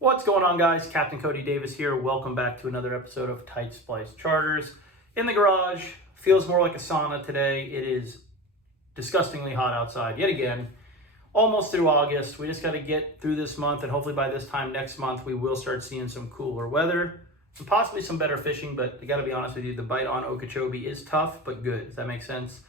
What's going on, guys? Captain Cody Davis here. Welcome back to another episode of Tight Splice Charters. In the garage, feels more like a sauna today. It is disgustingly hot outside yet again. Almost through August. We just got to get through this month, and hopefully by this time next month we will start seeing some cooler weather and possibly some better fishing. But I got to be honest with you, the bite on Okeechobee is tough but good. Does that make sense?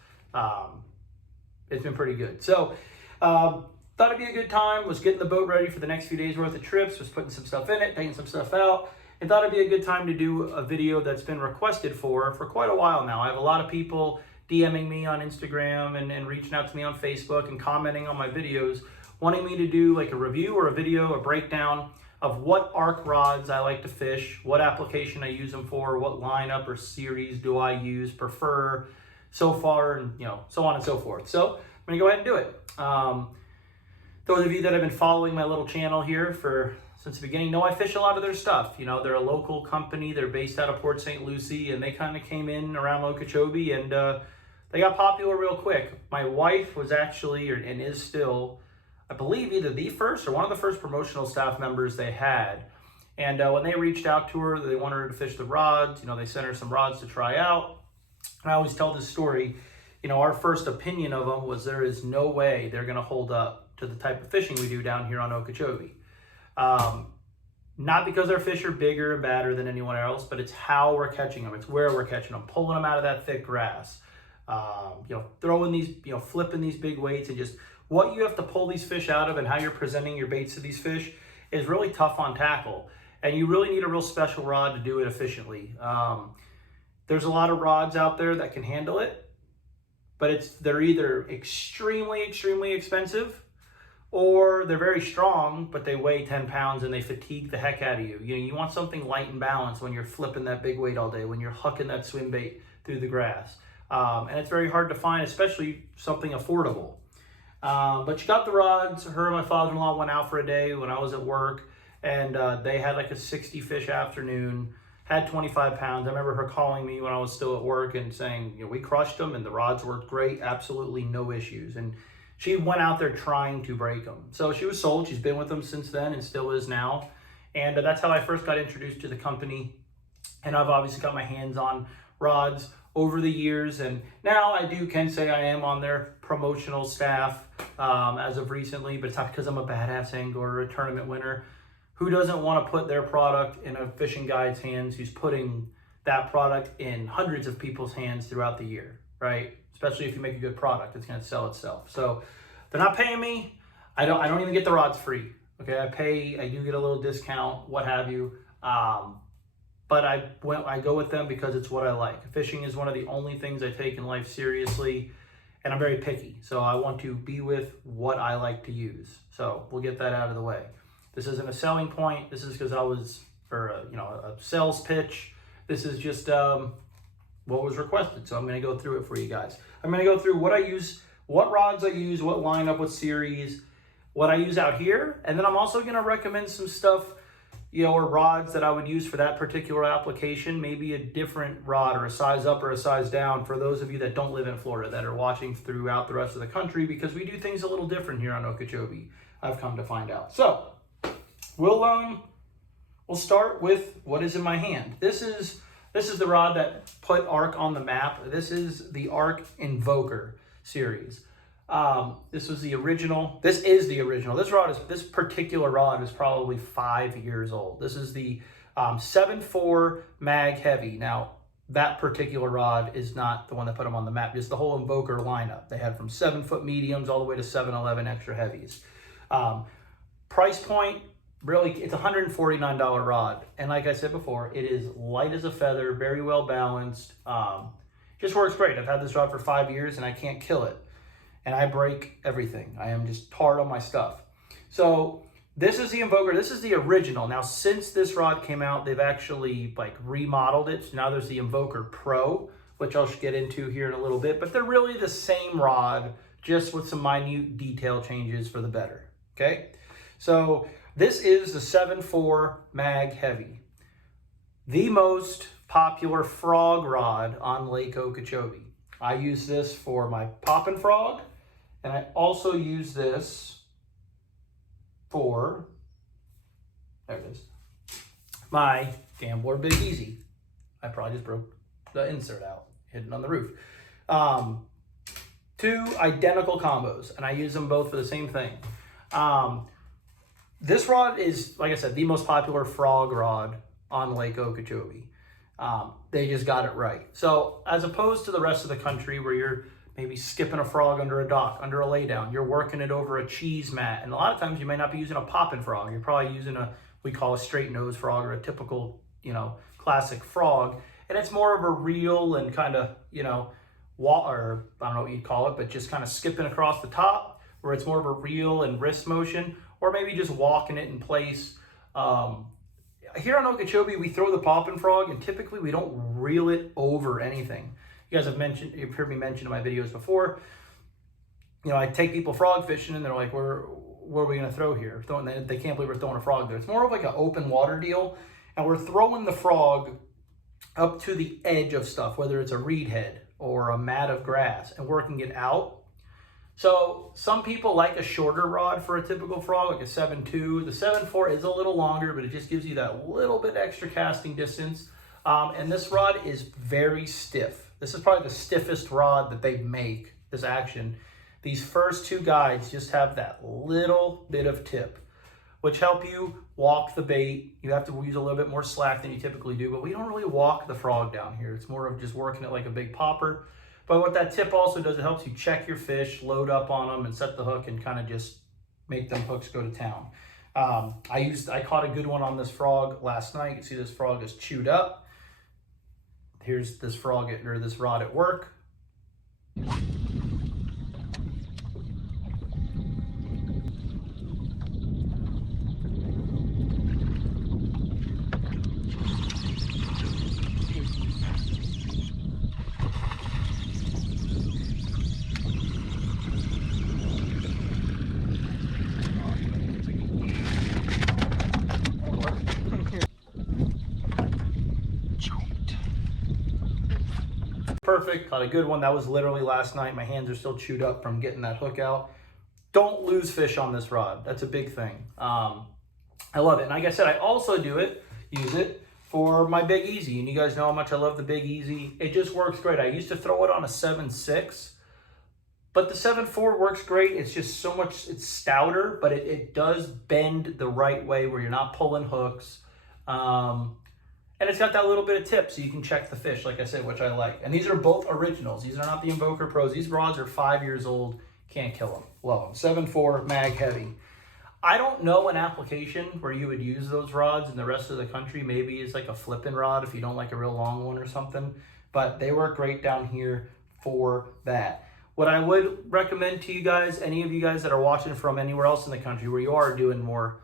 It's been pretty good. So thought it'd be a good time, was getting the boat ready for the next few days worth of trips, was putting some stuff in it, taking some stuff out, and thought it'd be a good time to do a video that's been requested for quite a while now. I have a lot of people DMing me on Instagram and reaching out to me on Facebook and commenting on my videos, wanting me to do like a review or a video, a breakdown of what ARK rods I like to fish, what application I use them for, what lineup or series do I use, prefer, so far, and so on and so forth. So I'm gonna go ahead and do it. Those of you that have been following my little channel here since the beginning know I fish a lot of their stuff. They're a local company. They're based out of Port St. Lucie, and they kind of came in around Okeechobee, and they got popular real quick. My wife was actually, and is still, I believe, either the first or one of the first promotional staff members they had. And when they reached out to her, they wanted her to fish the rods. They sent her some rods to try out. And I always tell this story. Our first opinion of them was there is no way they're going to hold up to the type of fishing we do down here on Okeechobee. Not because our fish are bigger and badder than anyone else, but it's how we're catching them. It's where we're catching them, pulling them out of that thick grass, throwing these, flipping these big weights, and just what you have to pull these fish out of and how you're presenting your baits to these fish is really tough on tackle. And you really need a real special rod to do it efficiently. There's a lot of rods out there that can handle it, but they're either extremely, extremely expensive, or they're very strong, but they weigh 10 pounds and they fatigue the heck out of you. You want something light and balanced when you're flipping that big weight all day, when you're hucking that swim bait through the grass. And it's very hard to find, especially something affordable. But you got the rods. Her and my father-in-law went out for a day when I was at work, and they had like a 60 fish afternoon, had 25 pounds. I remember her calling me when I was still at work and saying, we crushed them and the rods worked great, absolutely no issues. And she went out there trying to break them. So she was sold. She's been with them since then and still is now. And that's how I first got introduced to the company. And I've obviously got my hands on rods over the years. And now can say I am on their promotional staff as of recently, but it's not because I'm a badass angler or a tournament winner. Who doesn't want to put their product in a fishing guide's hands who's putting that product in hundreds of people's hands throughout the year, right? Especially if you make a good product, it's going to sell itself. So they're not paying me. I don't even get the rods free. Okay, I do get a little discount, what have you. But I go with them because it's what I like. Fishing is one of the only things I take in life seriously, and I'm very picky. So I want to be with what I like to use. So we'll get that out of the way. This isn't a selling point. This is because I was, a sales pitch. This is just what was requested. So I'm going to go through it for you guys. I'm going to go through what I use, what rods I use, what lineup, what series, what I use out here. And then I'm also going to recommend some stuff, or rods that I would use for that particular application. Maybe a different rod or a size up or a size down for those of you that don't live in Florida, that are watching throughout the rest of the country, because we do things a little different here on Okeechobee, I've come to find out. So we'll start with what is in my hand. This is the rod that put ARK on the map. This is the ARK Invoker series. This was the original. This is the original. This particular rod is probably 5 years old. This is the 7.4 mag heavy. Now, that particular rod is not the one that put them on the map. It's the whole Invoker lineup. They had from 7-foot mediums all the way to 7.11 extra heavies. Price point, really, it's a $149 rod. And like I said before, it is light as a feather, very well balanced. Just works great. I've had this rod for 5 years and I can't kill it. And I break everything. I am just hard on my stuff. So this is the Invoker. This is the original. Now, since this rod came out, they've actually remodeled it. So now there's the Invoker Pro, which I'll get into here in a little bit. But they're really the same rod, just with some minute detail changes for the better. Okay? So this is the 7.4 mag heavy. The most popular frog rod on Lake Okeechobee. I use this for my poppin' frog, and I also use this for There it is. My Gambler Big Easy. I probably just broke the insert out, hidden on the roof. Two identical combos, and I use them both for the same thing. This rod is, like I said, the most popular frog rod on Lake Okeechobee. They just got it right. So as opposed to the rest of the country where you're maybe skipping a frog under a dock, under a laydown, you're working it over a cheese mat, and a lot of times you may not be using a popping frog. You're probably using we call a straight nose frog, or a typical, classic frog. And it's more of a reel and kind of, or I don't know what you'd call it, but just kind of skipping across the top, where it's more of a reel and wrist motion, or maybe just walking it in place. Here on Okeechobee, we throw the popping frog, and typically we don't reel it over anything. You guys you've heard me mention in my videos before, I take people frog fishing and they're like, what are we gonna throw here? They can't believe we're throwing a frog there. It's more of like an open water deal, and we're throwing the frog up to the edge of stuff, whether it's a reed head or a mat of grass, and working it out. So some people like a shorter rod for a typical frog, like a 7.2. The 7.4 is a little longer, but it just gives you that little bit extra casting distance. And this rod is very stiff. This is probably the stiffest rod that they make, this action. These first two guides just have that little bit of tip, which help you walk the bait. You have to use a little bit more slack than you typically do, but we don't really walk the frog down here. It's more of just working it like a big popper. But what that tip also does, it helps you check your fish, load up on them, and set the hook, and kind of just make them hooks go to town. I caught a good one on this frog last night. You can see this frog is chewed up. Here's this this rod at work. Perfect, caught a good one. That was literally last night. My hands are still chewed up from getting that hook out. Don't lose fish on this rod. That's a big thing. I love it. And like I said, I also use it for my Big Easy. And you guys know how much I love the Big Easy. It just works great. I used to throw it on a 7.6, but the 7.4 works great. It's just so much, it's stouter, but it does bend the right way where you're not pulling hooks. And it's got that little bit of tip so you can check the fish, like I said, which I like. And these are both originals. These are not the Invoker Pros. These rods are 5 years old. Can't kill them. Love them. 7.4 mag heavy. I don't know an application where you would use those rods in the rest of the country. Maybe it's like a flipping rod if you don't like a real long one or something. But they work great down here for that. What I would recommend to you guys, any of you guys that are watching from anywhere else in the country where you are doing more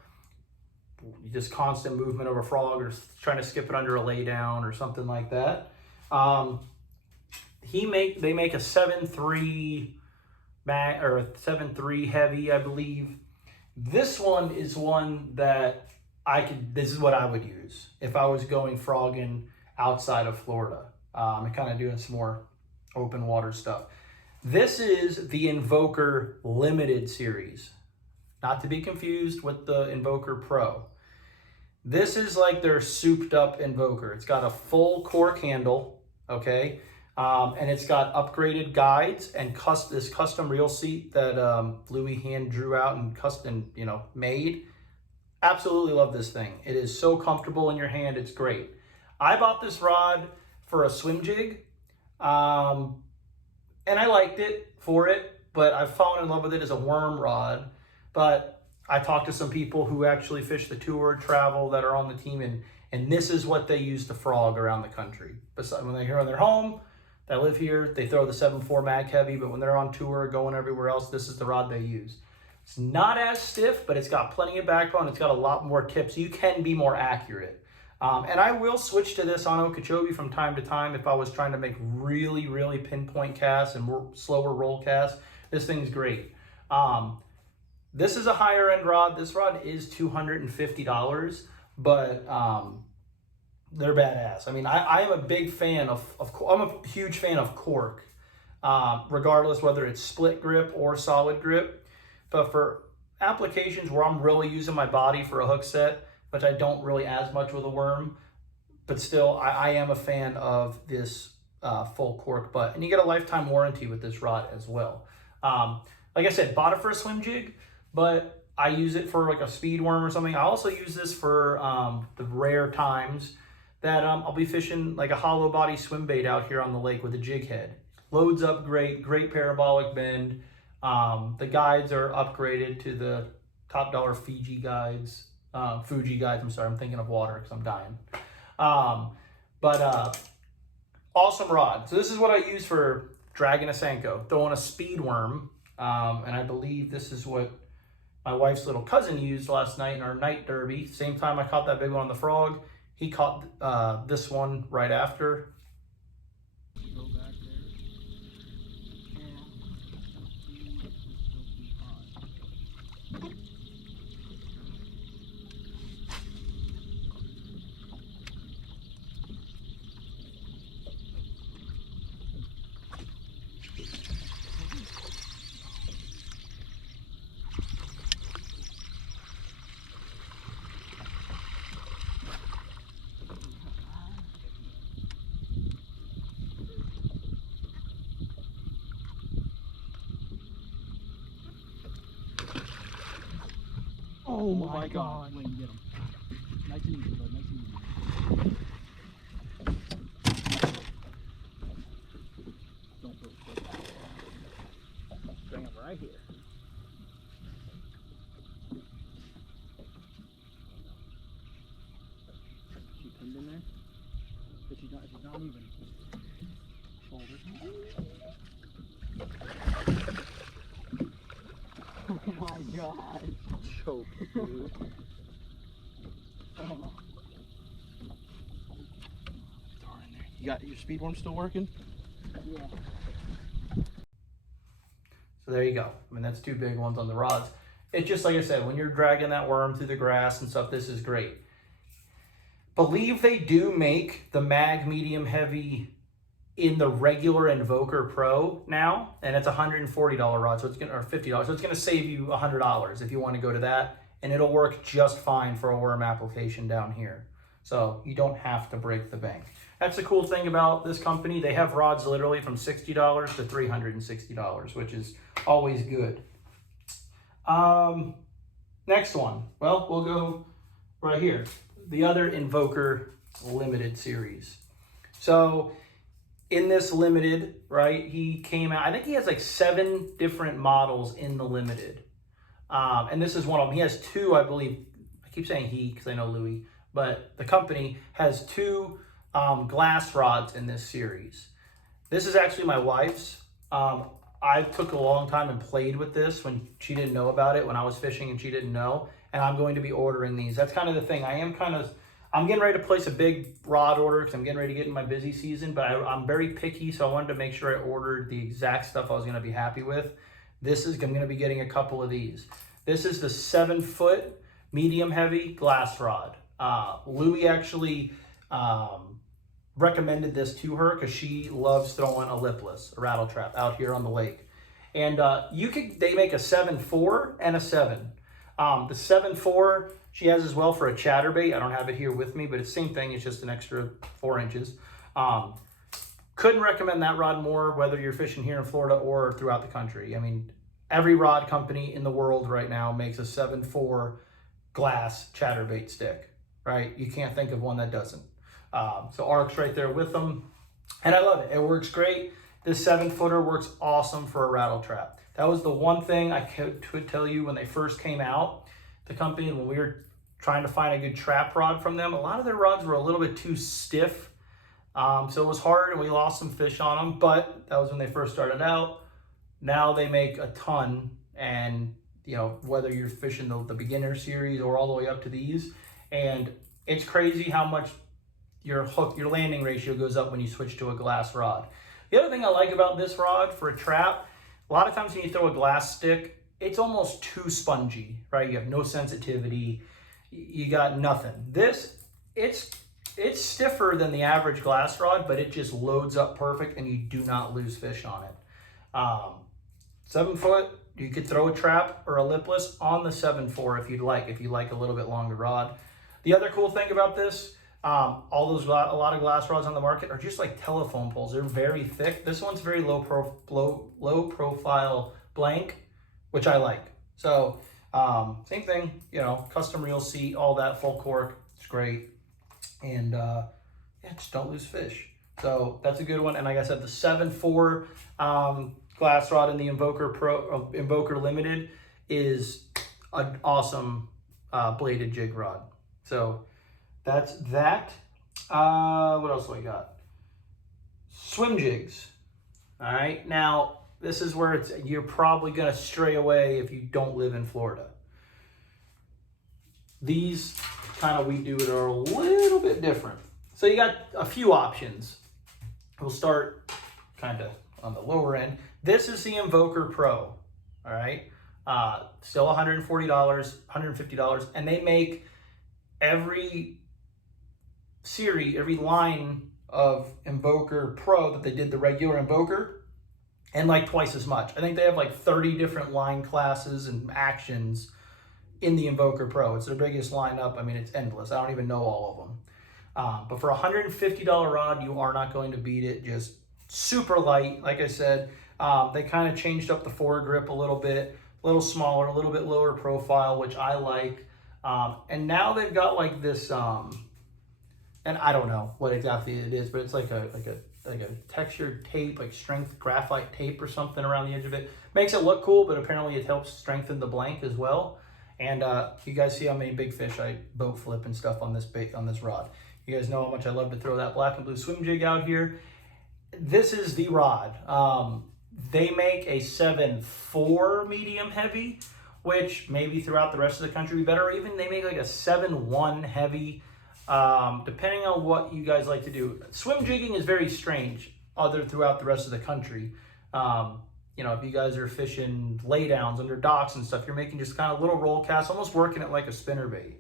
just constant movement of a frog, or trying to skip it under a lay down or something like that, they make a 7.3 mag, or a 7.3 heavy, I believe. This one is one that this is what I would use if I was going frogging outside of Florida, and kind of doing some more open water stuff. This is the Invoker Limited series, not to be confused with the Invoker Pro. This is like their souped up Invoker. It's got a full cork handle, okay? And it's got upgraded guides and this custom reel seat that Louis hand drew out and custom, made. Absolutely love this thing. It is so comfortable in your hand. It's great. I bought this rod for a swim jig, and I liked it for it, but I've fallen in love with it as a worm rod. But I talked to some people who actually fish the tour, travel, that are on the team, and this is what they use to frog around the country. Besides, when they're here on their home, they live here, they throw the 7.4 mag heavy, but when they're on tour, going everywhere else, this is the rod they use. It's not as stiff, but it's got plenty of backbone. It's got a lot more tips. You can be more accurate. And I will switch to this on Okeechobee from time to time if I was trying to make really, really pinpoint casts and more slower roll casts. This thing's great. This is a higher end rod. This rod is $250, but they're badass. I mean, I am a big fan I'm a huge fan of cork, regardless whether it's split grip or solid grip. But for applications where I'm really using my body for a hook set, which I don't really as much with a worm, but still I am a fan of this full cork butt. And you get a lifetime warranty with this rod as well. Like I said, bought it for a swim jig, but I use it for like a speed worm or something. I also use this for the rare times that I'll be fishing like a hollow body swim bait out here on the lake with a jig head. Loads up great, great parabolic bend. The guides are upgraded to the top dollar Fuji guides. I'm sorry, I'm thinking of water because I'm dying. Awesome rod. So this is what I use for dragging a Senko, throwing a speed worm. And I believe this is what my wife's little cousin used last night in our night derby. Same time I caught that big one on the frog. He caught this one right after. Oh my God. Wait, get him. Nice and easy, bud. Nice and easy. Don't go straight back. Bring him right here. She pinned in there? If she's not moving. Shoulders. Oh my God. Choke, dude. Oh. You got your speed worm still working? Yeah. So there you go. I mean, that's two big ones on the rods. It's just like I said, when you're dragging that worm through the grass and stuff, this is great. Believe they do make the mag medium heavy in the regular Invoker Pro now, and it's a $140 rod, so it's gonna, or $50, so it's gonna save you $100 if you want to go to that, and it'll work just fine for a worm application down here. So you don't have to break the bank. That's the cool thing about this company. They have rods literally from $60 to $360, which is always good. Next one. Well, we'll go right here. The other Invoker Limited series. So in this limited, right, he came out, I think he has like 7 different models in the limited. And this is one of them. He has 2, I believe. I keep saying he because I know Louis, but the company has 2 glass rods in this series. This is actually my wife's. I took a long time and played with this when she didn't know about it, when I was fishing and she didn't know, and I'm going to be ordering these. That's kind of the thing. I'm getting ready to place a big rod order because I'm getting ready to get in my busy season, but I'm very picky, so I wanted to make sure I ordered the exact stuff I was going to be happy with. I'm going to be getting a couple of these. This is the 7-foot medium heavy glass rod. Louie actually recommended this to her because she loves throwing a lipless, a rattle trap out here on the lake. And they make a 7.4 and a 7. The 7.4 she has as well for a chatterbait. I don't have it here with me, but it's the same thing. It's just an extra 4 inches. Couldn't recommend that rod more, whether you're fishing here in Florida or throughout the country. I mean, every rod company in the world right now makes a 7.4 glass chatterbait stick, right? You can't think of one that doesn't. So ARK's right there with them. And I love it. It works great. This 7-footer works awesome for a rattle trap. That was the one thing I could tell you when they first came out. The company, when we were trying to find a good trap rod from them, a lot of their rods were a little bit too stiff. So it was hard and we lost some fish on them, but that was when they first started out. Now they make a ton, and you know, whether you're fishing the beginner series or all the way up to these, and it's crazy how much your landing ratio goes up when you switch to a glass rod. The other thing I like about this rod for a trap, a lot of times when you throw a glass stick, it's almost too spongy, right? You have no sensitivity, you got nothing. This, it's stiffer than the average glass rod, but it just loads up perfect and you do not lose fish on it. 7 foot, you could throw a trap or a lipless on the 7.4 if you like a little bit longer rod. The other cool thing about this, a lot of glass rods on the market are just like telephone poles. They're very thick. This one's very low profile blank, which I like. So same thing, you know, custom reel seat, all that, full cork. It's great. And yeah, just don't lose fish. So that's a good one. And like I said, the 7.4 glass rod in the Invoker Limited is an awesome bladed jig rod. So that's that. What else do I got? Swim jigs. All right. Now, this is where you're probably going to stray away if you don't live in Florida. These kind of we do it are a little bit different. So you got a few options. We'll start kind of on the lower end. This is the Invoker Pro. All right. Still $140, $150, and they make every series, every line of Invoker Pro that they did the regular Invoker, and like twice as much. I think they have like 30 different line classes and actions in the Invoker Pro. It's their biggest lineup. I mean, it's endless. I don't even know all of them. But for a $150 rod, you are not going to beat it. Just super light. Like I said, they kind of changed up the foregrip a little bit, a little smaller, a little bit lower profile, which I like. And now they've got like this, and I don't know what exactly it is, but it's like a textured tape, like strength graphite tape or something around the edge of it. Makes it look cool, but apparently it helps strengthen the blank as well. And you guys see how many big fish I boat flip and stuff on this rod. You guys know how much I love to throw that black and blue swim jig out here. This is the rod. They make a 7.4 medium heavy, which maybe throughout the rest of the country be better. Or even they make like a 7.1 heavy, depending on what you guys like to do. Swim jigging is very strange throughout the rest of the country. You know, if you guys are fishing laydowns under docks and stuff, you're making just kind of little roll casts, almost working it like a spinnerbait.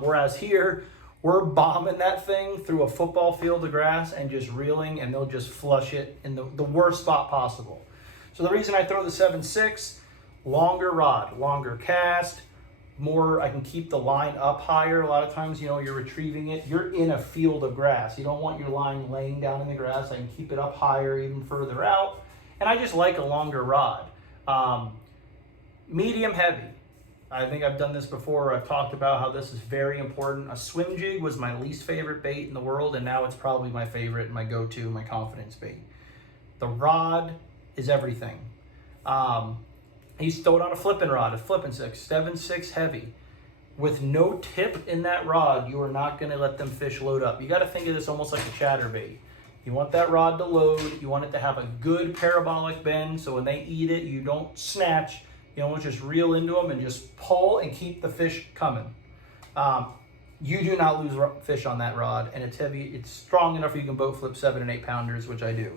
Whereas here, we're bombing that thing through a football field of grass and just reeling, and they'll just flush it in the worst spot possible. So the reason I throw the 7.6, longer rod, longer cast, more, I can keep the line up higher. A lot of times, you know, you're retrieving it, you're in a field of grass. You don't want your line laying down in the grass. I can keep it up higher, even further out. And I just like a longer rod. Medium heavy. I think I've done this before. I've talked about how this is very important. A swim jig was my least favorite bait in the world, and now it's probably my favorite, my go-to, my confidence bait. The rod is everything. He's throwing on a flipping rod, a flipping 7.6 heavy. With no tip in that rod, you are not going to let them fish load up. You got to think of this almost like a chatterbait. You want that rod to load. You want it to have a good parabolic bend, so when they eat it, you don't snatch. You don't just reel into them and just pull and keep the fish coming. You do not lose fish on that rod, and it's heavy. It's strong enough you can boat flip 7 and 8 pounders, which I do.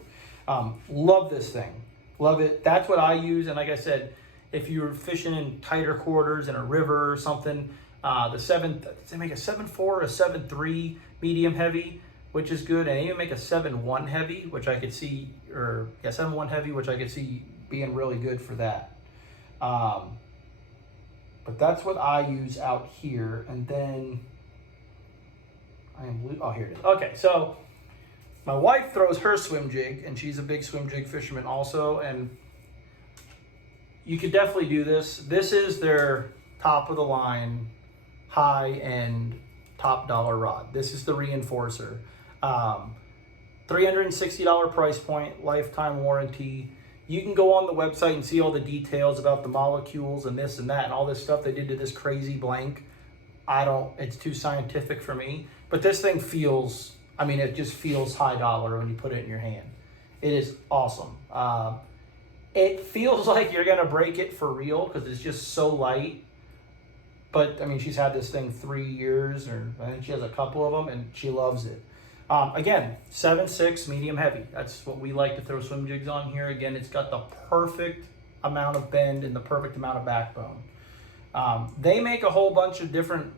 Love this thing. Love it. That's what I use. And like I said, if you're fishing in tighter quarters in a river or something, they make a 7.4 or a 7.3 medium heavy, which is good. And they even make a 7.1 heavy, which I could see, 7.1 heavy, which I could see being really good for that. But that's what I use out here. And then here it is. Okay, so my wife throws her swim jig, and she's a big swim jig fisherman also, and you could definitely do this. This is their top of the line, high end, top dollar rod. This is the Reinforcer. $360 price point, lifetime warranty. You can go on the website and see all the details about the molecules and this and that and all this stuff they did to this crazy blank. It's too scientific for me. But this thing feels, it just feels high dollar when you put it in your hand. It is awesome. It feels like you're going to break it for real because it's just so light. But, she's had this thing 3 years, or I think she has a couple of them, and she loves it. Again, 7.6 medium heavy. That's what we like to throw swim jigs on here. Again, it's got the perfect amount of bend and the perfect amount of backbone. They make a whole bunch of different,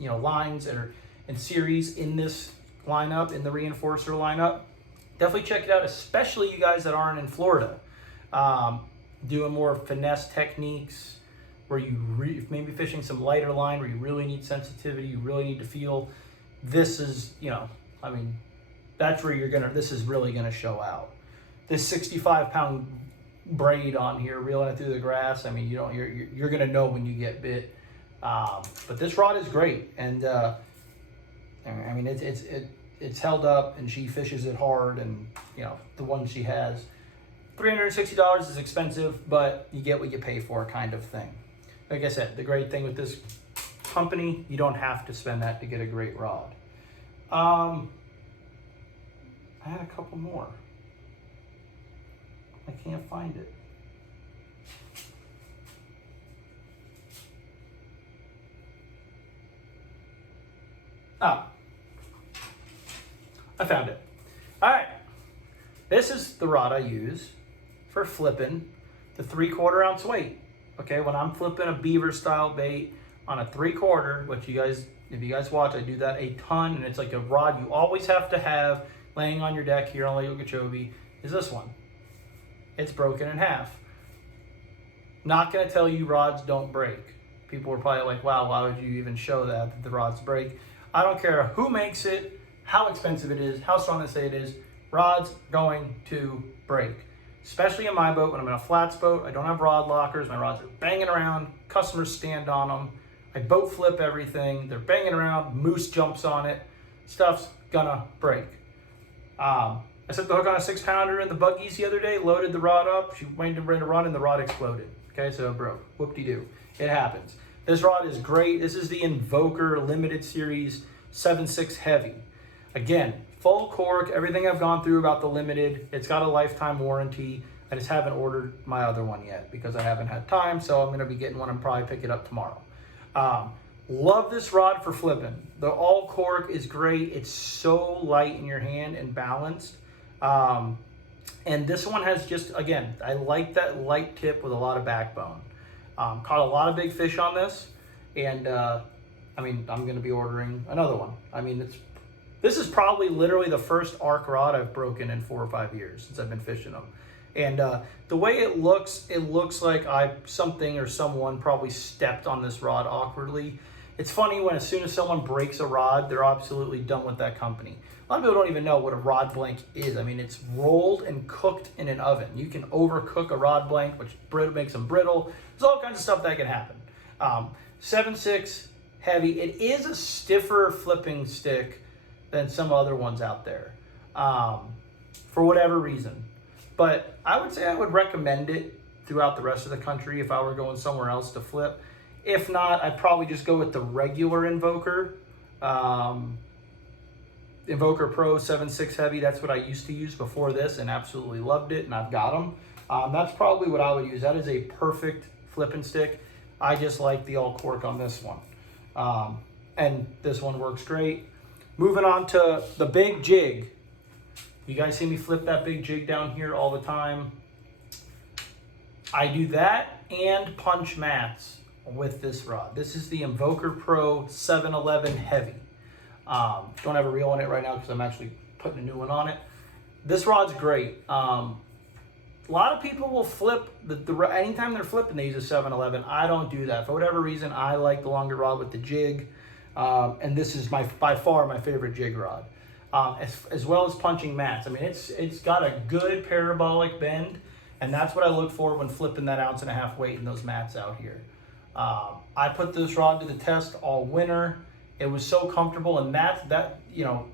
lines and series in this lineup, in the Reinforcer lineup. Definitely check it out, especially you guys that aren't in Florida. Doing more finesse techniques, where you maybe fishing some lighter line where you really need sensitivity, you really need to feel, this is, you know, I mean, that's where this is really gonna show out. This 65-pound braid on here, reeling it through the grass, I mean, you're gonna know when you get bit. But this rod is great, and I mean, it's held up, and she fishes it hard, and you know, the one she has. $360 is expensive, but you get what you pay for, kind of thing. Like I said, the great thing with this company, you don't have to spend that to get a great rod. I had a couple more. I can't find it. Ah, I found it. All right, this is the rod I use for flipping the 3/4 ounce weight. Okay, when I'm flipping a beaver style bait on a 3/4, which you guys, if you guys watch, I do that a ton, and it's like a rod you always have to have laying on your deck here on Lake Okeechobee, is this one. It's broken in half. Not gonna tell you rods don't break. People were probably like, wow, why would you even show that the rods break? I don't care who makes it, how expensive it is, how strong they say it is, rod's going to break. Especially in my boat, when I'm in a flats boat, I don't have rod lockers, my rods are banging around, customers stand on them, I boat flip everything, they're banging around, moose jumps on it, stuff's gonna break. I set the hook on a 6-pounder in the buggies the other day, loaded the rod up, she went to run and the rod exploded. Okay, so it broke, whoop-de-doo, it happens. This rod is great. This is the Invoker Limited Series 7.6 Heavy. Again, full cork, everything I've gone through about the Limited. It's got a lifetime warranty. I just haven't ordered my other one yet because I haven't had time, so I'm gonna be getting one and probably pick it up tomorrow. Love this rod for flipping. The all cork is great. It's so light in your hand and balanced. And this one has just, again, I like that light tip with a lot of backbone. Caught a lot of big fish on this, and I mean, I'm going to be ordering another one. I mean, this is probably literally the first ARK rod I've broken in 4 or 5 years since I've been fishing them. And the way it looks like something or someone probably stepped on this rod awkwardly. It's funny when as soon as someone breaks a rod, they're absolutely done with that company. A lot of people don't even know what a rod blank is. I mean, it's rolled and cooked in an oven. You can overcook a rod blank, which makes them brittle. There's all kinds of stuff that can happen. 7.6 heavy. It is a stiffer flipping stick than some other ones out there, for whatever reason. But I would say I would recommend it throughout the rest of the country if I were going somewhere else to flip. If not, I'd probably just go with the regular Invoker. Invoker Pro 7.6 Heavy, that's what I used to use before this and absolutely loved it, and I've got them. That's probably what I would use. That is a perfect flipping stick. I just like the all cork on this one. And this one works great. Moving on to the big jig. You guys see me flip that big jig down here all the time. I do that and punch mats with this rod. This is the Invoker Pro 711 Heavy. Don't have a reel on it right now because I'm actually putting a new one on it. This rod's great. A lot of people will flip, anytime they're flipping, they use a 711. I don't do that. For whatever reason, I like the longer rod with the jig. And this is by far my favorite jig rod. As well as punching mats. I mean, it's got a good parabolic bend, and that's what I look for when flipping that 1.5 ounce weight in those mats out here. I put this rod to the test all winter. It was so comfortable, and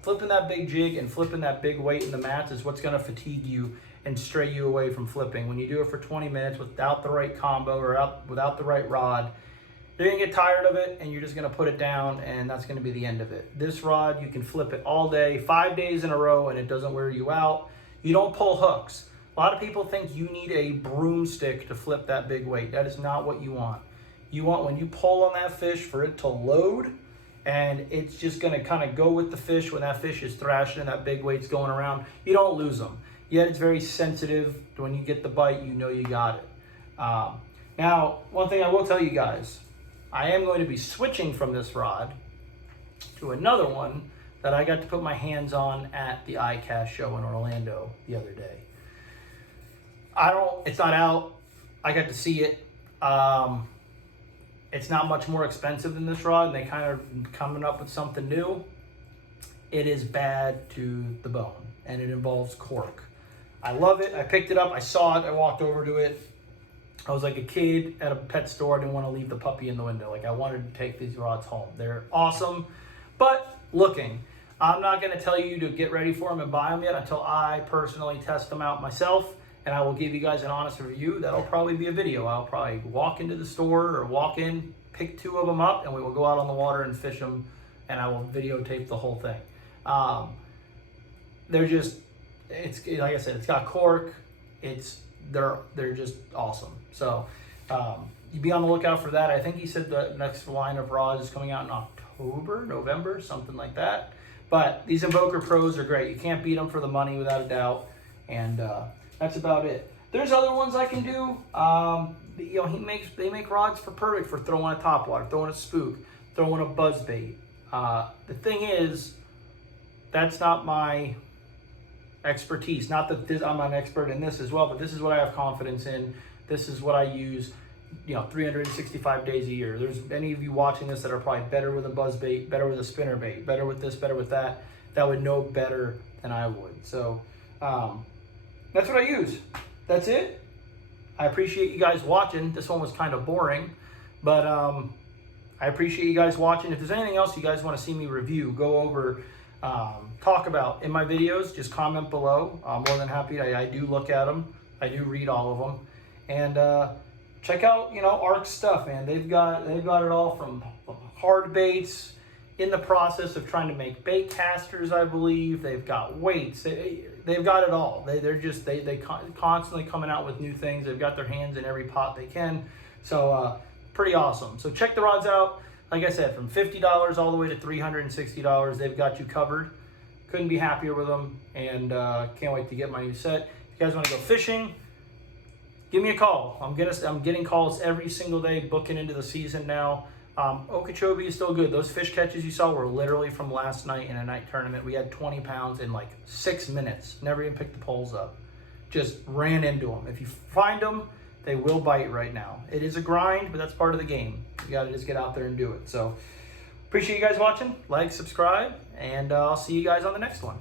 flipping that big jig and flipping that big weight in the mats is what's gonna fatigue you and stray you away from flipping. When you do it for 20 minutes without the right combo or without the right rod, you're gonna get tired of it and you're just gonna put it down, and that's gonna be the end of it. This rod, you can flip it all day, 5 days in a row, and it doesn't wear you out. You don't pull hooks. A lot of people think you need a broomstick to flip that big weight. That is not what you want. You want, when you pull on that fish, for it to load, and it's just gonna kind of go with the fish when that fish is thrashing and that big weight's going around. You don't lose them. Yet it's very sensitive. When you get the bite, you know you got it. Now, one thing I will tell you guys, I am going to be switching from this rod to another one that I got to put my hands on at the ICAST show in Orlando the other day. It's not out. I got to see it. It's not much more expensive than this rod, and they kind of coming up with something new. It is bad to the bone, and it involves cork. I love it. I picked it up. I saw it. I walked over to it. I was like a kid at a pet store. I didn't want to leave the puppy in the window. Like, I wanted to take these rods home. They're awesome, but looking. I'm not going to tell you to get ready for them and buy them yet until I personally test them out myself, and I will give you guys an honest review. That'll probably be a video. I'll probably walk into the store or walk in, pick 2 of them up, and we will go out on the water and fish them, and I will videotape the whole thing. They're just, it's like I said, it's got cork. They're just awesome. So you be on the lookout for that. I think he said the next line of rods is coming out in October, November, something like that. But these Invoker Pros are great. You can't beat them for the money without a doubt. And that's about it. There's other ones I can do. You know, they make rods for perfect for throwing a topwater, throwing a spook, throwing a buzzbait. The thing is, that's not my expertise. Not that I'm an expert in this as well, but this is what I have confidence in. This is what I use, you know, 365 days a year. There's any of you watching this that are probably better with a buzzbait, better with a spinnerbait, better with this, better with that would know better than I would. So that's what I use. That's it. I appreciate you guys watching. This one was kind of boring, but I appreciate you guys watching. If there's anything else you guys want to see me review, go over, talk about in my videos, just comment below. I'm more than happy. I do look at them. I do read all of them. And check out, you know, ARK stuff, man. They've got it all from hard baits, in the process of trying to make bait casters, I believe. They've got weights. They've got it all. They constantly coming out with new things. They've got their hands in every pot they can. So pretty awesome. So check the rods out. Like I said, from $50 all the way to $360, they've got you covered. Couldn't be happier with them, and can't wait to get my new set. If you guys want to go fishing, give me a call. I'm getting calls every single day, booking into the season now. Okeechobee is still good. Those fish catches you saw were literally from last night in a night tournament. We had 20 pounds in like 6 minutes. Never even picked the poles up. Just ran into them. If you find them, they will bite right now. It is a grind, but that's part of the game. You got to just get out there and do it. So appreciate you guys watching. Like, subscribe, and I'll see you guys on the next one.